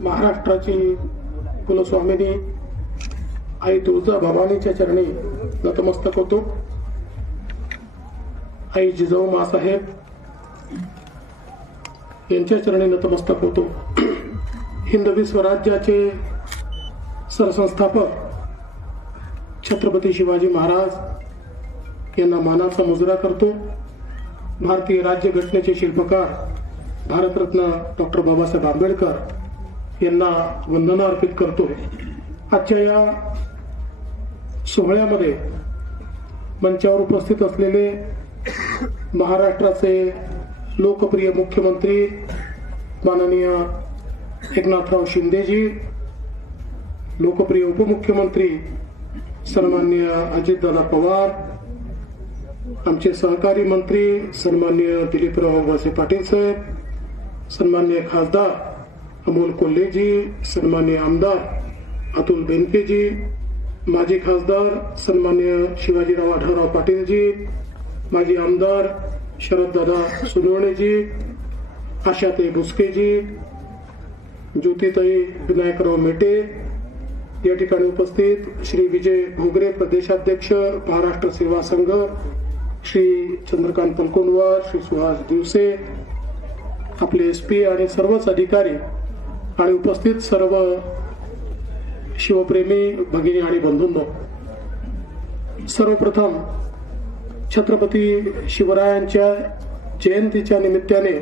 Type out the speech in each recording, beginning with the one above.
महाराष्ट्राची कुलस्वामिनी आई तुळजा भवानीच्या चरणी नतमस्तक होतो। आई जिजाऊ मासाहेब यांच्या चरणी नतमस्तक होतो। हिंदवी स्वराज्याचे सरसंस्थापक छत्रपती शिवाजी महाराज यांना मानाचा मुजरा करतो। भारतीय राज्यघटनेचे शिल्पकार भारतरत्न डॉक्टर बाबासाहेब आंबेडकर यांना वंदना अर्पित करतो। आजच्या या सोहळ्यामध्ये मंचावर उपस्थित असलेले महाराष्ट्राचे लोकप्रिय मुख्यमंत्री माननीय एकनाथराव शिंदेजी, लोकप्रिय उपमुख्यमंत्री सन्माननीय अजितदादा पवार, आमचे सहकारी मंत्री सन्माननीय दिलीपराव वळसे पाटील साहेब, सन्माननीय खासदार अमोल कोल्हेजी, सन्माननीय आमदार अतुल बेनकेजी, माजी खासदार सन्माननीय शिवाजीराव आढळराव पाटीलजी, माजी आमदार शरददादा सोनवणेजी, आशाताई भुसकेजी, ज्योतिताई विनायकराव मेटे, या ठिकाणी उपस्थित श्री विजय भोगरे प्रदेशाध्यक्ष महाराष्ट्र सेवा संघ, श्री चंद्रकांत पलकोंडवार, श्री सुहास दिवसे, आपले एसपी आणि सर्वच अधिकारी आणि उपस्थित सर्व शिवप्रेमी भगिनी आणि बंधूंनो, सर्वप्रथम छत्रपती शिवरायांच्या जयंतीच्या निमित्ताने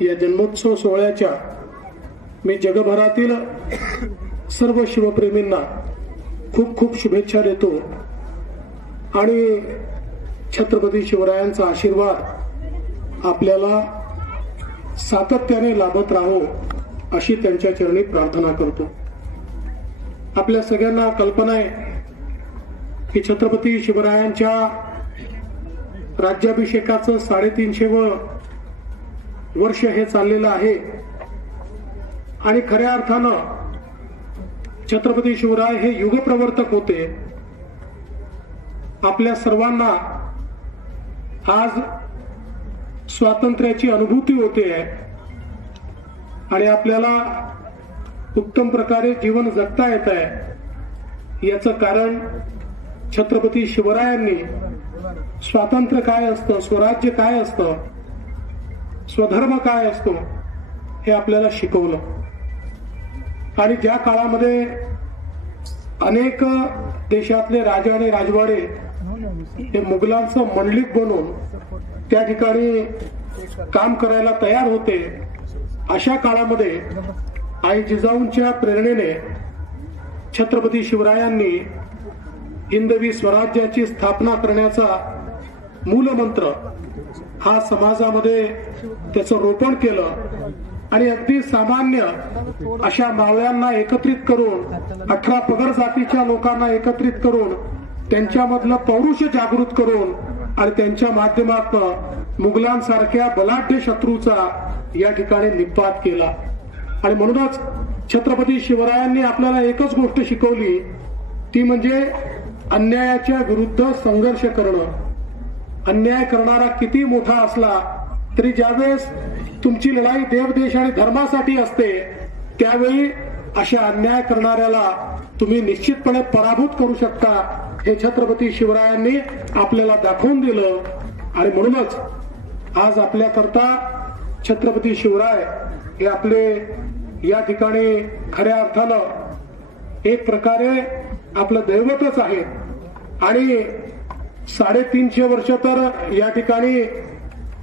या जन्मोत्सव सोहळ्याच्या मी जगभरातील सर्व शिवप्रेमींना खूप खूप शुभेच्छा देतो आणि छत्रपती शिवरायांचा आशीर्वाद आपल्याला सातत्याने लाभत राहो अशी त्यांच्या चरणी प्रार्थना करतो। आपल्या सगळ्यांना कल्पना आहे की छत्रपती शिवरायांच्या राज्याभिषेकाचं 350वं वर्ष हे चाललेलं आहे आणि खऱ्या अर्थानं छत्रपती शिवराय हे युगप्रवर्तक होते। आपल्या सर्वांना आज स्वातंत्र्याची अनुभूती होते आणि आपल्याला उत्तम प्रकारे जीवन जगता येत आहे। याचं कारण छत्रपती शिवरायांनी स्वातंत्र्य काय असतं, स्वराज्य काय असतं, स्वधर्म काय असतो हे आपल्याला शिकवलं। आणि ज्या काळामध्ये अनेक देशातले राजे आणि राजवाडे हे मुघलांचं मंडलिक बनून त्या ठिकाणी काम करायला तयार होते, अशा काळामध्ये आई जिजाऊंच्या प्रेरणेने छत्रपती शिवरायांनी हिंदवी स्वराज्याची स्थापना करण्याचा मूलमंत्र हा समाजामध्ये त्याचं रोपण केलं आणि अगदी सामान्य अशा मावळ्यांना एकत्रित करून 18 पगड जातीच्या लोकांना एकत्रित करून त्यांच्यामधलं पौरुष जागृत करून आणि त्यांच्या माध्यमातून मुघलांसारख्या बलाढ्य शत्रूचा या ठिकाणी निपात केला। आणि म्हणूनच छत्रपती शिवरायांनी आपल्याला एकच गोष्ट शिकवली, ती म्हणजे अन्यायाच्या विरुद्ध संघर्ष करणं। अन्याय करणारा किती मोठा असला तरी ज्यावेळेस तुमची लढाई देव देश आणि धर्मासाठी असते त्यावेळी अशा अन्याय करणाऱ्याला तुम्ही निश्चितपणे पराभूत करू शकता, हे छत्रपती शिवरायांनी आपल्याला दाखवून दिलं। आणि म्हणूनच आज आपल्याकरता छत्रपती शिवराय हे आपले या ठिकाणी खऱ्या अर्थानं एक प्रकारे आपलं दैवतच आहे। आणि 350 वर्ष तर या ठिकाणी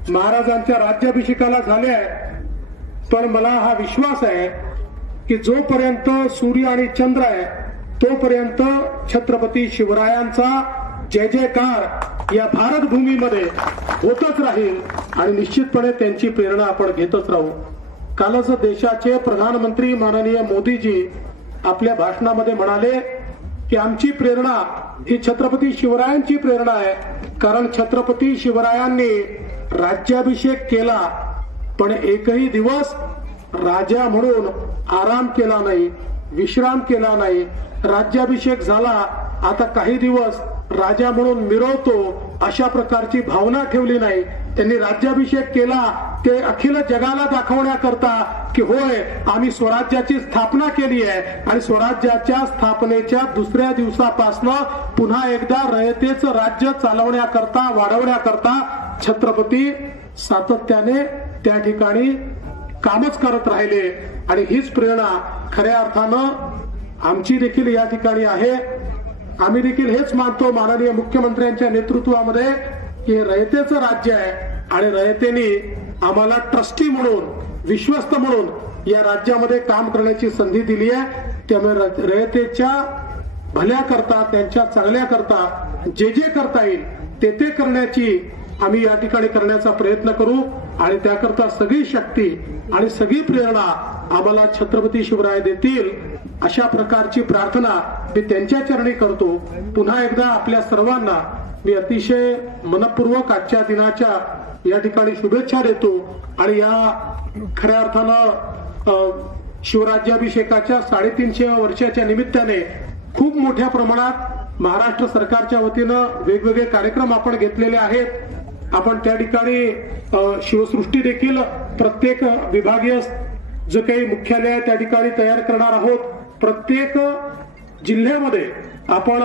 महाराजांच्या राज्याभिषेकाला झाले आहे, पण मला हा विश्वास आहे की जोपर्यंत सूर्य आणि चंद्र आहे तोपर्यंत छत्रपती शिवरायांचा जय जयकार या भारत भूमीमध्ये होतच राहील आणि निश्चितपणे त्यांची प्रेरणा आपण घेतच राहू। कालच देशाचे प्रधानमंत्री माननीय मोदीजी आपल्या भाषणामध्ये म्हणाले की आमची प्रेरणा ही छत्रपती शिवरायांची प्रेरणा आहे, कारण छत्रपती शिवरायांनी राज्याभिषेक केला पण एकही दिवस राजा म्हणून आराम केला नाही, विश्राम केला नाही। राज्याभिषेक झाला, आता काही दिवस राजा म्हणून मिरवतो अशा प्रकारची भावना ठेवली नाही, त्यांनी राज्याभिषेक केला ते अखिल जगाला दाखवण्याकरता की होय आम्ही स्वराज्याची स्थापना केली आहे आणि स्वराज्याच्या स्थापनेच्या दुसऱ्या दिवसापासून पुन्हा एकदा रयतेचं राज्य चालवण्याकरता वाढवण्याकरता छत्रपती सातत्याने त्या ठिकाणी कामच करत राहिले आणि हीच प्रेरणा खऱ्या अर्थानं आमची देखील या ठिकाणी आहे। आम्ही देखील हेच मानतो माननीय मुख्यमंत्र्यांच्या नेतृत्वामध्ये की रयतेचं राज्य आहे आणि रयतेने आम्हाला ट्रस्टी म्हणून विश्वस्त म्हणून या राज्यामध्ये काम करण्याची संधी दिली आहे। त्यामुळे रयतेच्या भल्या करता त्यांच्या चांगल्या करता जे जे करता येईल ते ते करण्याची आम्ही या ठिकाणी करण्याचा प्रयत्न करू आणि त्याकरता सगळी शक्ती आणि सगळी प्रेरणा आम्हाला छत्रपती शिवराय देतील अशा प्रकारची प्रार्थना मी त्यांच्या चरणी करतो। पुन्हा एकदा आपल्या सर्वांना मी अतिशय मनपूर्वक आजच्या दिनाच्या या ठिकाणी शुभेच्छा देतो आणि या खऱ्या अर्थानं शिवराज्याभिषेकाच्या 350 वर्षाच्या निमित्ताने खूप मोठ्या प्रमाणात महाराष्ट्र सरकारच्या वतीनं वेगवेगळे कार्यक्रम आपण घेतलेले आहेत। आपण त्या ठिकाणी शिवसृष्टी देखील प्रत्येक विभागीय जे काही मुख्यालय त्या ठिकाणी तयार करणार आहोत। प्रत्येक जिल्ह्यामध्ये आपण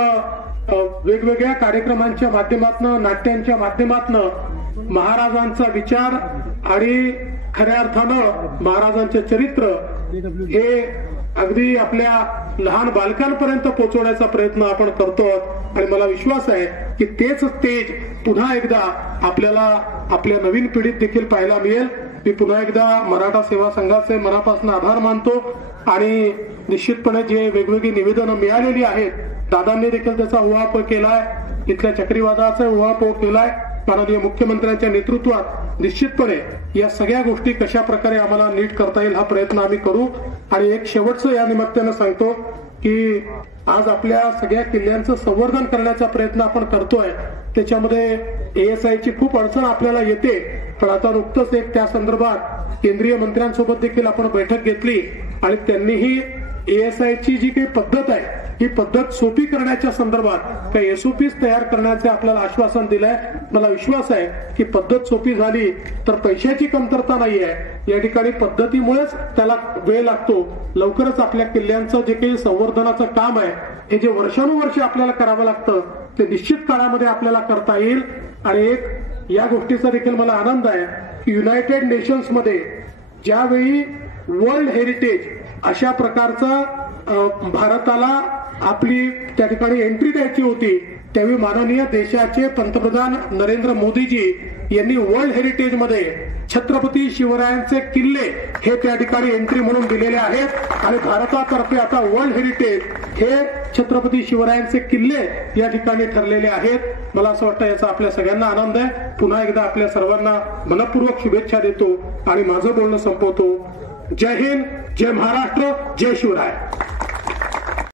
वेगवेगळ्या कार्यक्रमांच्या माध्यमातून नाट्यांच्या माध्यमातून महाराजांचा विचार आणि खऱ्या अर्थानं महाराजांचे चरित्र हे अगदी आपल्या लहान बालकांपर्यंत पोहोचवण्याचा प्रयत्न आपण करतो आणि मला विश्वास आहे की तेच तेज पुन्हा एकदा आपल्याला आपल्या नवीन पिढीत देखील पाहायला मिळेल। मी पुन्हा एकदा मराठा सेवा संघाचे मनापासून आभार मानतो आणि निश्चितपणे जे वेगवेगळी निवेदनं मिळालेली आहेत दादांनी देखील त्याचा उहापोह केलाय, इथल्या चक्रीवादाचा उहापोह केलाय। माननीय मुख्यमंत्र्यांच्या नेतृत्वात निश्चितपणे या सगळ्या गोष्टी कशा प्रकारे आम्हाला नीट करता येईल हा प्रयत्न आम्ही करू। आणि एक शेवटचं या निमित्तानं सांगतो की आज आपल्या सगळ्या किल्ल्यांचं संवर्धन करण्याचा प्रयत्न आपण करतोय। त्याच्यामध्ये ASI ची खूप अडचण आपल्याला येते, पण आता नुकतंच एक त्या संदर्भात केंद्रीय मंत्र्यांसोबत देखील आपण बैठक घेतली आणि त्यांनीही ASI ची जी काही पद्धत आहे ही पद्धत सोपी करण्याच्या संदर्भात काही SOPs तयार करण्याचे आपल्याला आश्वासन दिलंय। मला विश्वास आहे की पद्धत सोपी झाली तर पैशाची कमतरता नाहीये, या ठिकाणी पद्धतीमुळेच त्याला वेळ लागतो। लवकरच आपल्या किल्ल्यांचं जे काही संवर्धनाचं काम आहे हे जे वर्षानुवर्षे आपल्याला करावं लागतं ते निश्चित काळामध्ये आपल्याला करता येईल। आणि एक या गोष्टीचा देखील मला आनंद आहे की युनायटेड नेशन्स मध्ये ज्यावेळी वर्ल्ड हेरिटेज अशा प्रकारचा भारताला आपली त्या ठिकाणी एंट्री द्यायची होती त्यावेळी माननीय देशाचे पंतप्रधान नरेंद्र मोदीजी यांनी वर्ल्ड हेरिटेज मध्ये छत्रपती शिवरायांचे किल्ले हे त्या ठिकाणी एंट्री म्हणून दिलेले आहेत आणि भारतातर्फे आता वर्ल्ड हेरिटेज हे छत्रपती शिवरायांचे किल्ले या ठिकाणी ठरलेले आहेत। मला असं वाटतं याचा आपल्या सगळ्यांना आनंद आहे। पुन्हा एकदा आपल्या सर्वांना मनपूर्वक शुभेच्छा देतो आणि माझं बोलणं संपवतो। जय हिंद, जय महाराष्ट्र, जय शिवराय।